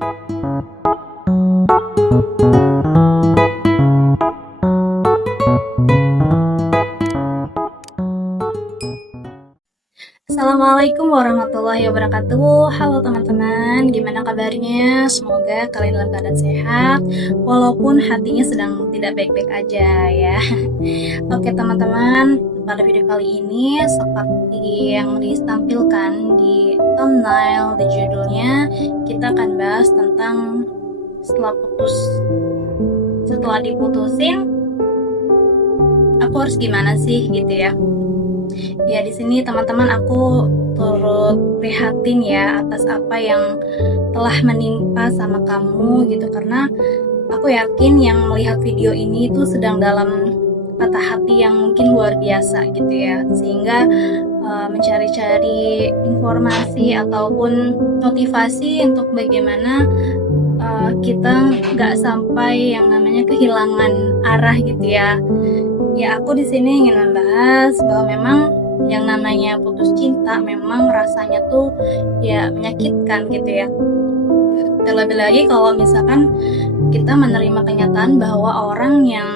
Assalamualaikum warahmatullahi wabarakatuh. Halo teman-teman, gimana kabarnya? Semoga kalian dalam keadaan sehat, walaupun hatinya sedang tidak baik-baik aja ya. Oke teman-teman, pada video kali ini seperti yang ditampilkan di thumbnail, di judulnya, kita akan bahas tentang setelah diputusin, aku harus gimana sih gitu ya. Ya di sini teman-teman aku turut prihatin ya atas apa yang telah menimpa sama kamu gitu, karena aku yakin yang melihat video ini itu sedang dalam patah hati yang mungkin luar biasa gitu ya, sehingga mencari-cari informasi ataupun motivasi untuk bagaimana kita nggak sampai yang namanya kehilangan arah gitu ya. Ya aku di sini ingin membahas bahwa memang yang namanya putus cinta memang rasanya tuh ya menyakitkan gitu ya. Terlebih lagi kalau misalkan kita menerima kenyataan bahwa orang yang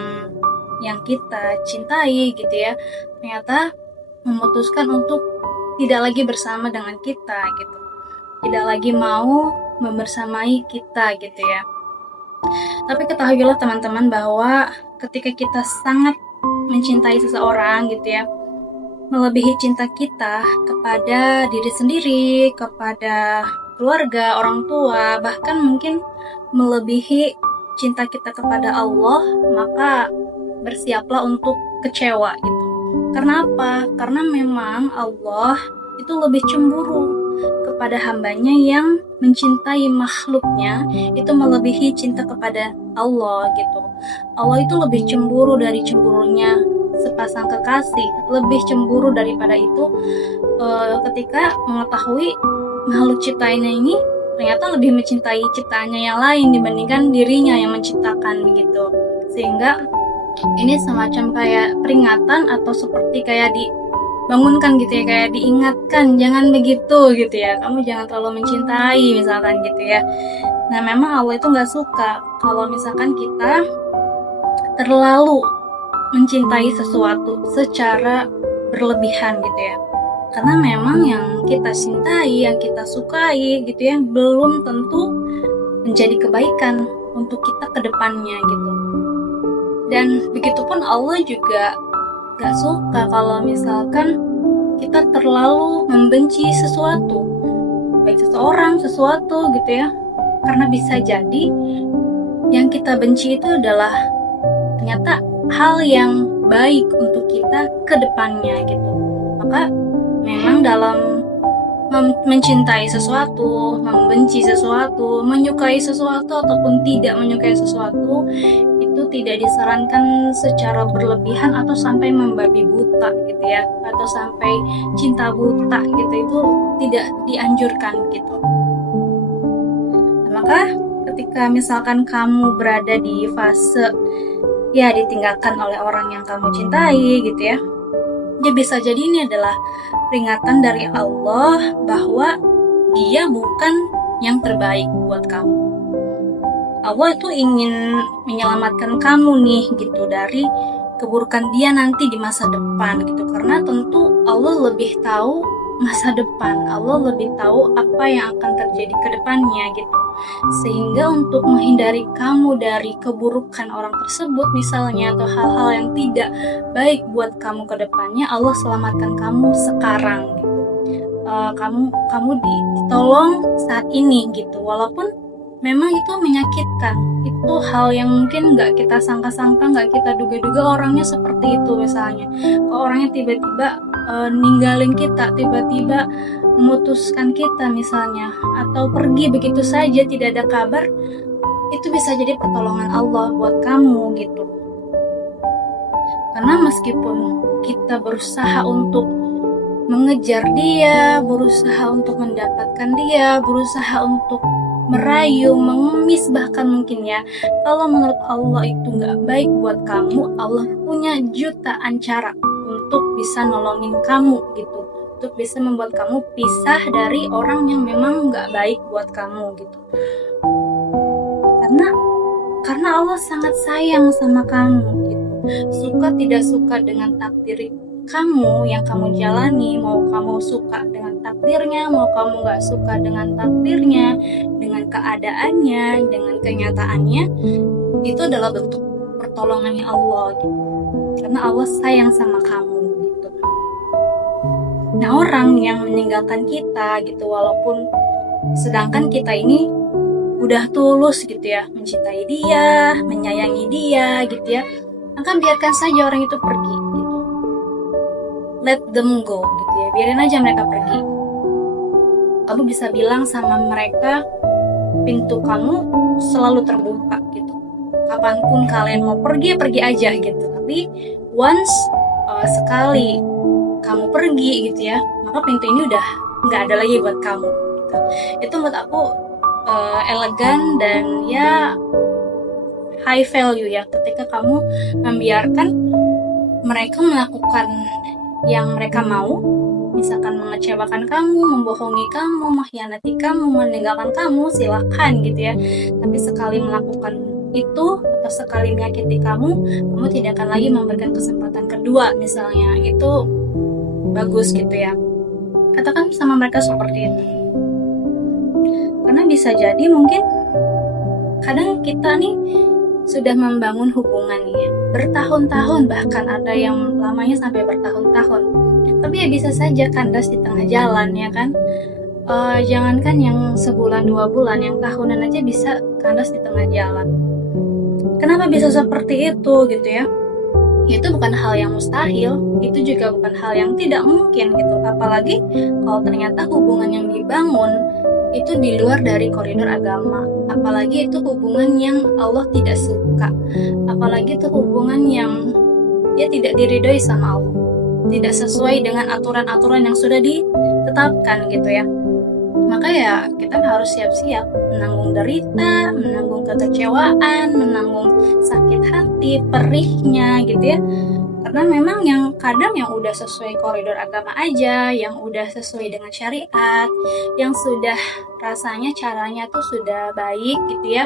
kita cintai gitu ya, ternyata memutuskan untuk tidak lagi bersama dengan kita gitu. Tidak lagi mau membersamai kita gitu ya. Tapi ketahuilah teman-teman bahwa ketika kita sangat mencintai seseorang gitu ya, melebihi cinta kita kepada diri sendiri, kepada keluarga, orang tua, bahkan mungkin melebihi cinta kita kepada Allah, maka bersiaplah untuk kecewa gitu. Karena apa? Karena memang Allah itu lebih cemburu kepada hambanya yang mencintai makhluknya itu melebihi cinta kepada Allah gitu. Allah itu lebih cemburu dari cemburunya sepasang kekasih, lebih cemburu daripada itu ketika mengetahui makhluk ciptaannya ini ternyata lebih mencintai ciptaannya yang lain dibandingkan dirinya yang menciptakan begitu. Sehingga ini semacam kayak peringatan atau seperti kayak dibangunkan gitu ya, kayak diingatkan jangan begitu gitu ya, kamu jangan terlalu mencintai misalkan gitu ya. Nah memang Allah itu nggak suka kalau misalkan kita terlalu mencintai sesuatu secara berlebihan gitu ya, karena memang yang kita cintai, yang kita sukai gitu ya, belum tentu menjadi kebaikan untuk kita ke depannya gitu. Dan begitupun Allah juga gak suka kalau misalkan kita terlalu membenci sesuatu, baik seseorang, sesuatu gitu ya, karena bisa jadi yang kita benci itu adalah ternyata hal yang baik untuk kita ke depannya gitu. Maka memang dalam mencintai sesuatu, membenci sesuatu, menyukai sesuatu ataupun tidak menyukai sesuatu itu tidak disarankan secara berlebihan atau sampai membabi buta gitu ya, atau sampai cinta buta gitu, itu tidak dianjurkan gitu. Maka ketika misalkan kamu berada di fase ya ditinggalkan oleh orang yang kamu cintai gitu ya, dia bisa jadi ini adalah peringatan dari Allah bahwa dia bukan yang terbaik buat kamu. Allah itu ingin menyelamatkan kamu nih gitu dari keburukan dia nanti di masa depan gitu, karena tentu Allah lebih tahu masa depan, Allah lebih tahu apa yang akan terjadi ke depannya gitu. Sehingga untuk menghindari kamu dari keburukan orang tersebut misalnya, atau hal-hal yang tidak baik buat kamu ke depannya, Allah selamatkan kamu sekarang gitu. Kamu ditolong saat ini gitu, walaupun memang itu menyakitkan, itu hal yang mungkin nggak kita sangka-sangka, nggak kita duga-duga orangnya seperti itu misalnya. Kalau orangnya tiba-tiba ninggalin kita, tiba-tiba memutuskan kita misalnya, atau pergi begitu saja tidak ada kabar, itu bisa jadi pertolongan Allah buat kamu gitu. Karena meskipun kita berusaha untuk mengejar dia, berusaha untuk mendapatkan dia, berusaha untuk merayu, mengemis bahkan mungkin ya, kalau menurut Allah itu nggak baik buat kamu, Allah punya jutaan cara untuk bisa nolongin kamu gitu, untuk bisa membuat kamu pisah dari orang yang memang nggak baik buat kamu gitu. karena Allah sangat sayang sama kamu gitu. Suka tidak suka dengan takdir kamu yang kamu jalani, mau kamu suka dengan takdirnya, mau kamu gak suka dengan takdirnya, dengan keadaannya, dengan kenyataannya, itu adalah bentuk pertolongannya Allah gitu. Karena Allah sayang sama kamu gitu. Nah, orang yang meninggalkan kita gitu, walaupun sedangkan kita ini udah tulus gitu ya, mencintai dia, menyayangi dia gitu ya, maka biarkan saja orang itu pergi gitu. Let them go gitu ya, biarin aja mereka pergi. Kamu bisa bilang sama mereka, pintu kamu selalu terbuka gitu. Kapanpun kalian mau pergi, pergi aja gitu. Tapi once sekali kamu pergi gitu ya, maka pintu ini udah nggak ada lagi buat kamu gitu. Itu menurut aku elegan dan ya high value ya, ketika kamu membiarkan mereka melakukan yang mereka mau, misalkan mengecewakan kamu, membohongi kamu, mengkhianati kamu, meninggalkan kamu, silakan gitu ya. Tapi sekali melakukan itu atau sekali menyakiti kamu tidak akan lagi memberikan kesempatan kedua misalnya, itu bagus gitu ya. Katakan sama mereka seperti itu. Karena bisa jadi mungkin kadang kita nih sudah membangun hubungan nih bertahun-tahun, bahkan ada yang lamanya sampai bertahun-tahun, tapi ya bisa saja kandas di tengah jalan ya kan. Jangankan yang sebulan 2 bulan, yang tahunan aja bisa kandas di tengah jalan. Kenapa bisa seperti itu gitu ya? Itu bukan hal yang mustahil, itu juga bukan hal yang tidak mungkin gitu. Apalagi kalau ternyata hubungan yang dibangun itu di luar dari koridor agama, apalagi itu hubungan yang Allah tidak suka, apalagi itu hubungan yang ya tidak diridhoi sama Allah, tidak sesuai dengan aturan-aturan yang sudah ditetapkan gitu ya. Maka ya kita harus siap-siap menanggung derita, menanggung kekecewaan, menanggung sakit hati, perihnya gitu ya. Karena memang yang kadang yang udah sesuai koridor agama aja, yang udah sesuai dengan syariat, yang sudah rasanya caranya tuh sudah baik gitu ya,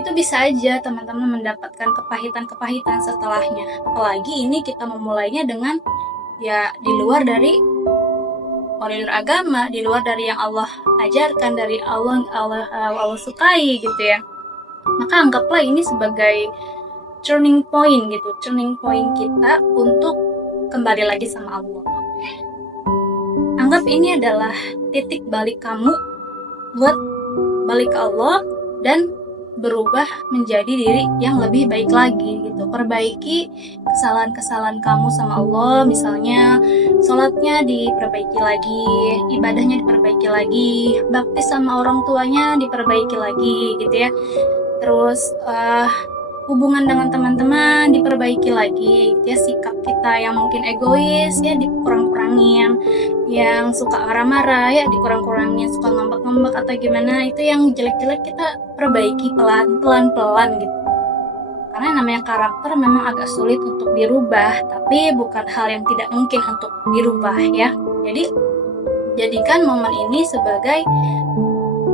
itu bisa aja teman-teman mendapatkan kepahitan-kepahitan setelahnya. Apalagi ini kita memulainya dengan ya di luar dari koridor agama, di luar dari yang Allah ajarkan, dari Allah sukai gitu ya. Maka anggaplah ini sebagai turning point gitu, turning point kita untuk kembali lagi sama Allah. Anggap ini adalah titik balik kamu buat balik ke Allah dan berubah menjadi diri yang lebih baik lagi gitu. Perbaiki kesalahan-kesalahan kamu sama Allah, misalnya sholatnya diperbaiki lagi, ibadahnya diperbaiki lagi, bakti sama orang tuanya diperbaiki lagi gitu ya. Terus hubungan dengan teman-teman diperbaiki lagi gitu ya. Sikap kita yang mungkin egois ya dikurang-kurangin, yang suka marah-marah ya dikurang-kurangin, suka ngambek-ngambek atau gimana, itu yang jelek-jelek kita perbaiki pelan-pelan gitu. Karena namanya karakter memang agak sulit untuk dirubah, tapi bukan hal yang tidak mungkin untuk dirubah ya. Jadi jadikan momen ini sebagai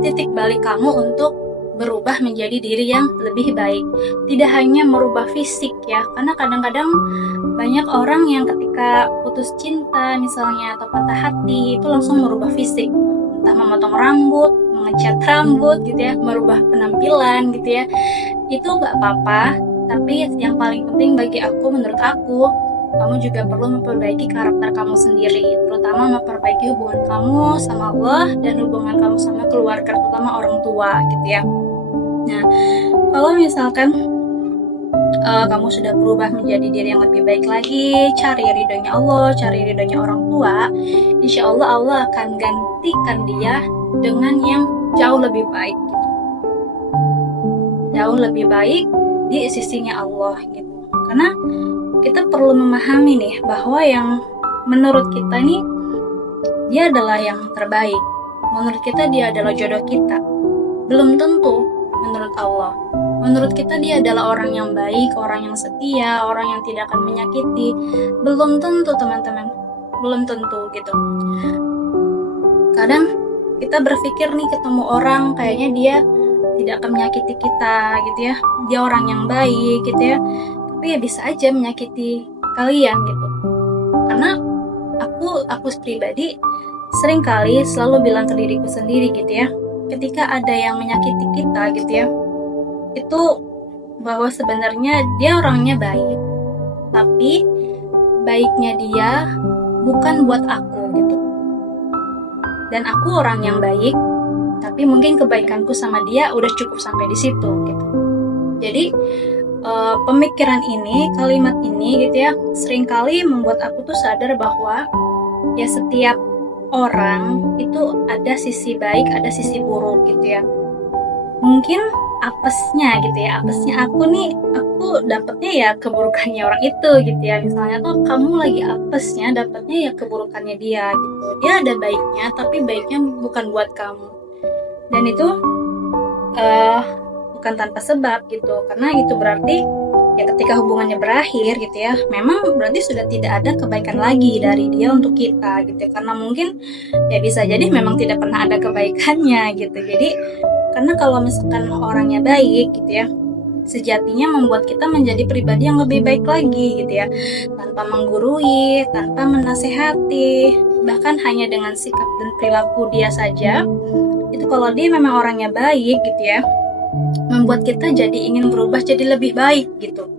titik balik kamu untuk berubah menjadi diri yang lebih baik. Tidak hanya merubah fisik ya, karena kadang-kadang banyak orang yang ketika putus cinta misalnya atau patah hati itu langsung merubah fisik, entah memotong rambut, mengecat rambut gitu ya, merubah penampilan gitu ya. Itu gak apa-apa, tapi yang paling penting bagi aku, menurut aku, kamu juga perlu memperbaiki karakter kamu sendiri, terutama memperbaiki hubungan kamu sama Allah dan hubungan kamu sama keluarga, terutama orang tua gitu ya. Nah, kalau misalkan kamu sudah berubah menjadi diri yang lebih baik lagi, cari ridhonya Allah, cari ridhonya orang tua, insya Allah Allah akan gantikan dia dengan yang jauh lebih baik gitu. Jauh lebih baik di sisinya Allah gitu. Karena kita perlu memahami nih bahwa yang menurut kita nih dia adalah yang terbaik, menurut kita dia adalah jodoh kita, belum tentu menurut Allah. Menurut kita dia adalah orang yang baik, orang yang setia, orang yang tidak akan menyakiti. Belum tentu teman-teman, belum tentu gitu. Kadang kita berpikir nih ketemu orang kayaknya dia tidak akan menyakiti kita gitu ya, dia orang yang baik gitu ya, tapi ya bisa aja menyakiti kalian gitu. Karena aku pribadi sering kali selalu bilang ke diriku sendiri gitu ya, ketika ada yang menyakiti kita gitu ya, itu bahwa sebenarnya dia orangnya baik, tapi baiknya dia bukan buat aku gitu. Dan aku orang yang baik, tapi mungkin kebaikanku sama dia udah cukup sampai di situ gitu. Jadi pemikiran ini, kalimat ini gitu ya, seringkali membuat aku tuh sadar bahwa ya setiap orang itu ada sisi baik, ada sisi buruk gitu ya. Mungkin apesnya gitu ya, apesnya aku dapatnya ya keburukannya orang itu gitu ya. Misalnya tuh kamu lagi apesnya, dapatnya ya keburukannya dia gitu. Dia ada baiknya, tapi baiknya bukan buat kamu. Dan itu bukan tanpa sebab gitu, karena itu berarti ya ketika hubungannya berakhir gitu ya, memang berarti sudah tidak ada kebaikan lagi dari dia untuk kita gitu ya. Karena mungkin ya bisa jadi memang tidak pernah ada kebaikannya gitu. Jadi karena kalau misalkan orangnya baik gitu ya, sejatinya membuat kita menjadi pribadi yang lebih baik lagi gitu ya, tanpa menggurui, tanpa menasehati, bahkan hanya dengan sikap dan perilaku dia saja itu, kalau dia memang orangnya baik gitu ya, membuat kita jadi ingin berubah jadi lebih baik gitu.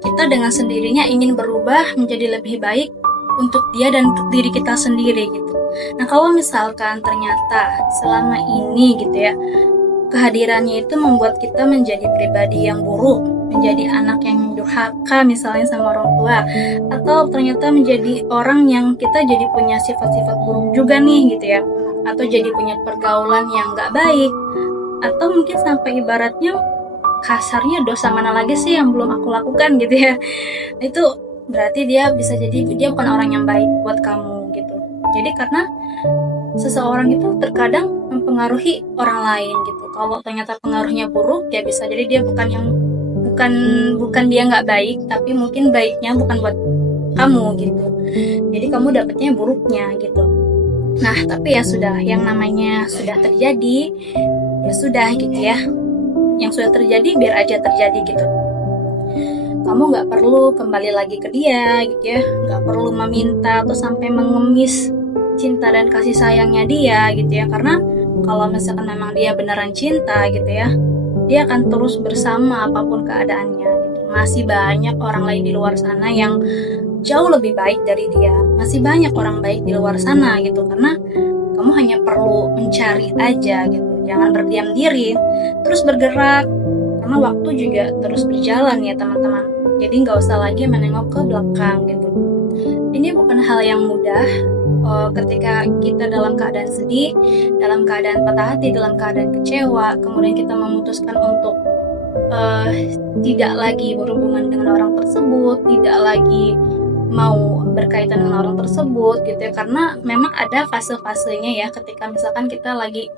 Kita dengan sendirinya ingin berubah menjadi lebih baik untuk dia dan untuk diri kita sendiri gitu. Nah kalau misalkan ternyata selama ini gitu ya, kehadirannya itu membuat kita menjadi pribadi yang buruk, menjadi anak yang durhaka misalnya sama orang tua, atau ternyata menjadi orang yang kita jadi punya sifat-sifat buruk juga nih gitu ya, atau jadi punya pergaulan yang gak baik, atau mungkin sampai ibaratnya kasarnya dosa mana lagi sih yang belum aku lakukan gitu ya, itu berarti dia bisa jadi dia bukan orang yang baik buat kamu gitu. Jadi karena seseorang itu terkadang mempengaruhi orang lain gitu. Kalau ternyata pengaruhnya buruk, ya bisa jadi dia bukan dia nggak baik, tapi mungkin baiknya bukan buat kamu gitu. Jadi kamu dapetnya buruknya gitu. Nah tapi ya sudah, yang namanya sudah terjadi ya sudah gitu ya. Yang sudah terjadi biar aja terjadi gitu. Kamu nggak perlu kembali lagi ke dia gitu ya, nggak perlu meminta atau sampai mengemis cinta dan kasih sayangnya dia gitu ya. Karena kalau misalkan memang dia beneran cinta gitu ya, dia akan terus bersama apapun keadaannya gitu. Masih banyak orang lain di luar sana yang jauh lebih baik dari dia, masih banyak orang baik di luar sana gitu. Karena kamu hanya perlu mencari aja gitu, jangan berdiam diri, terus bergerak, karena waktu juga terus berjalan ya teman-teman. Jadi nggak usah lagi menengok ke belakang gitu. Ini bukan hal yang mudah ketika kita dalam keadaan sedih, dalam keadaan patah hati, dalam keadaan kecewa, kemudian kita memutuskan untuk tidak lagi berhubungan dengan orang tersebut, tidak lagi mau berkaitan dengan orang tersebut gitu ya. Karena memang ada fase-fasenya ya, ketika misalkan kita lagi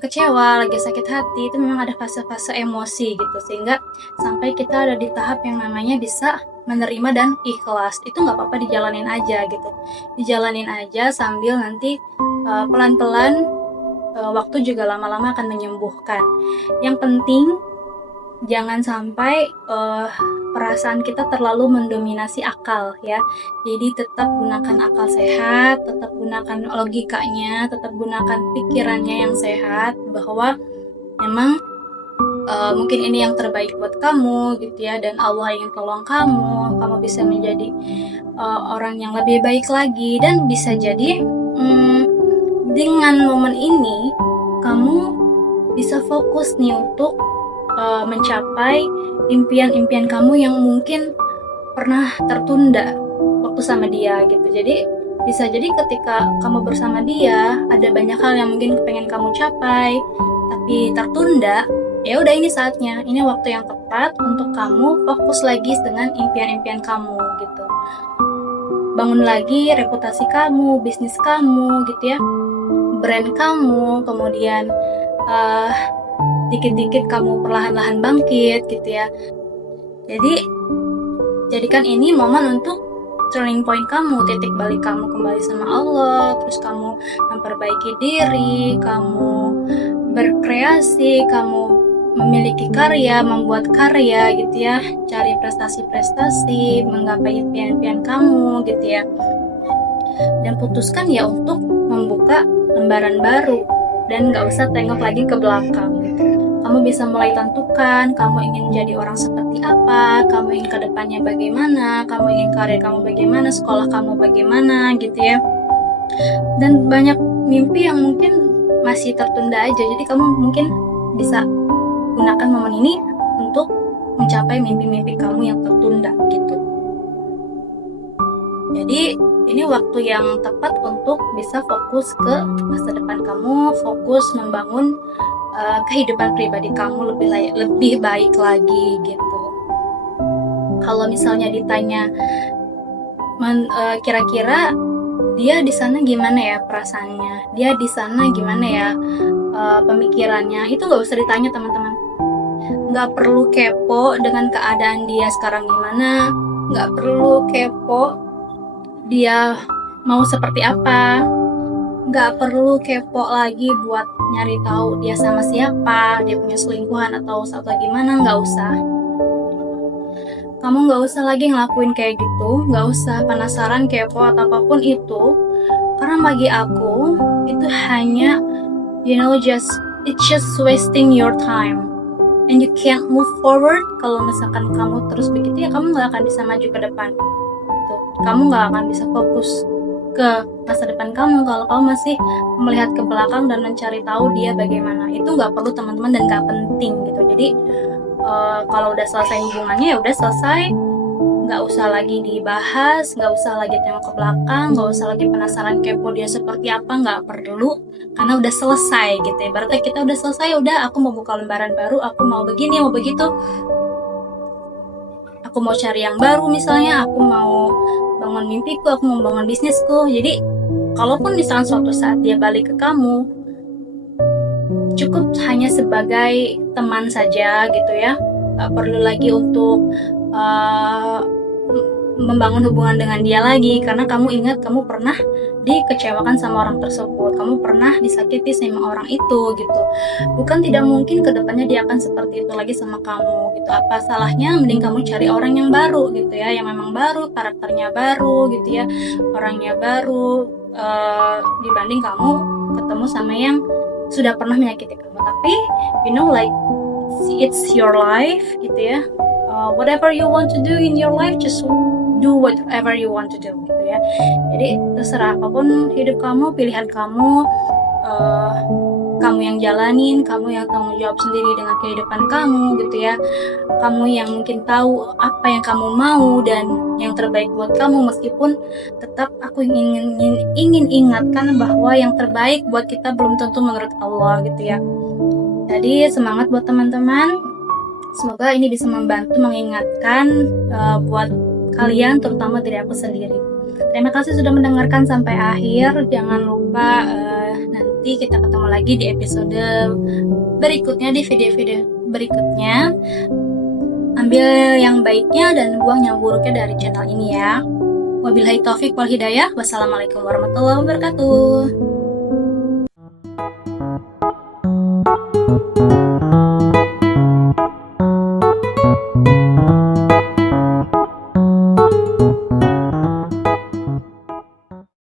kecewa, lagi sakit hati, itu memang ada fase-fase emosi gitu, sehingga sampai kita ada di tahap yang namanya bisa menerima dan ikhlas. Itu nggak apa-apa, dijalanin aja gitu, dijalanin aja sambil nanti pelan-pelan waktu juga lama-lama akan menyembuhkan. Yang penting jangan sampai perasaan kita terlalu mendominasi akal ya. Jadi tetap gunakan akal sehat, tetap gunakan logikanya, tetap gunakan pikirannya yang sehat, bahwa memang mungkin ini yang terbaik buat kamu gitu ya, dan Allah ingin tolong kamu bisa menjadi orang yang lebih baik lagi. Dan bisa jadi dengan momen ini kamu bisa fokus nih untuk mencapai impian-impian kamu yang mungkin pernah tertunda waktu sama dia gitu. Jadi bisa jadi ketika kamu bersama dia, ada banyak hal yang mungkin pengen kamu capai tapi tertunda. Ya udah, ini saatnya, ini waktu yang tepat untuk kamu fokus lagi dengan impian-impian kamu gitu. Bangun lagi reputasi kamu, bisnis kamu gitu ya, brand kamu, kemudian dikit-dikit kamu perlahan-lahan bangkit gitu ya. Jadi jadikan ini momen untuk turning point kamu, titik balik kamu kembali sama Allah, terus kamu memperbaiki diri, kamu berkreasi, kamu memiliki karya, membuat karya gitu ya, cari prestasi-prestasi, menggapai impian-impian kamu gitu ya. Dan putuskan ya untuk membuka lembaran baru dan gak usah tengok lagi ke belakang gitu. Kamu bisa mulai tentukan kamu ingin jadi orang seperti apa, kamu ingin kedepannya bagaimana, kamu ingin karir kamu bagaimana, sekolah kamu bagaimana gitu ya. Dan banyak mimpi yang mungkin masih tertunda aja, jadi kamu mungkin bisa gunakan momen ini untuk mencapai mimpi-mimpi kamu yang tertunda gitu. Jadi ini waktu yang tepat untuk bisa fokus ke masa depan kamu, fokus membangun kehidupan pribadi kamu lebih baik lagi gitu. Kalau misalnya ditanya kira-kira dia di sana gimana ya perasaannya, dia di sana gimana ya pemikirannya, itu nggak usah ditanya teman-teman. Nggak perlu kepo dengan keadaan dia sekarang gimana, nggak perlu kepo dia mau seperti apa, nggak perlu kepo lagi buat nyari tahu dia sama siapa, dia punya selingkuhan atau gimana, nggak usah. Kamu nggak usah lagi ngelakuin kayak gitu, nggak usah penasaran, kepo atau apapun itu, karena bagi aku itu hanya it's just wasting your time and you can't move forward. Kalau misalkan kamu terus begitu ya kamu nggak akan bisa maju ke depan gitu. Kamu nggak akan bisa fokus ke masa depan kamu kalau kamu masih melihat ke belakang dan mencari tahu dia bagaimana. Itu nggak perlu teman-teman dan nggak penting gitu. Jadi kalau udah selesai hubungannya ya udah selesai, nggak usah lagi dibahas, nggak usah lagi tengok ke belakang, nggak usah lagi penasaran kepo dia seperti apa, nggak perlu, karena udah selesai gitu ya. Berarti kita udah selesai, udah aku mau buka lembaran baru, aku mau begini, mau begitu, aku mau cari yang baru misalnya, aku mau bangun mimpiku, aku mau bangun bisnisku. Jadi kalaupun misalnya suatu saat dia balik ke kamu, cukup hanya sebagai teman saja gitu ya, gak perlu lagi untuk membangun hubungan dengan dia lagi, karena kamu ingat kamu pernah dikecewakan sama orang tersebut, kamu pernah disakiti sama orang itu gitu. Bukan tidak mungkin kedepannya dia akan seperti itu lagi sama kamu gitu. Apa salahnya mending kamu cari orang yang baru gitu ya, yang memang baru, karakternya baru gitu ya, orangnya baru, dibanding kamu ketemu sama yang sudah pernah menyakiti kamu. Tapi it's your life gitu ya, whatever you want to do in your life, just do whatever you want to do gitu ya. Jadi terserah apapun hidup kamu, pilihan kamu, kamu yang jalanin, kamu yang tanggung jawab sendiri dengan kehidupan kamu gitu ya. Kamu yang mungkin tahu apa yang kamu mau dan yang terbaik buat kamu, meskipun tetap aku ingin ingatkan bahwa yang terbaik buat kita belum tentu menurut Allah gitu ya. Jadi semangat buat teman-teman, semoga ini bisa membantu mengingatkan buat kalian, terutama dari aku sendiri. Terima kasih sudah mendengarkan sampai akhir. Jangan lupa nanti kita ketemu lagi di episode berikutnya, di video-video berikutnya. Ambil yang baiknya dan buang yang buruknya dari channel ini ya. Wabillahi taufik wal hidayah. Wassalamualaikum warahmatullahi wabarakatuh.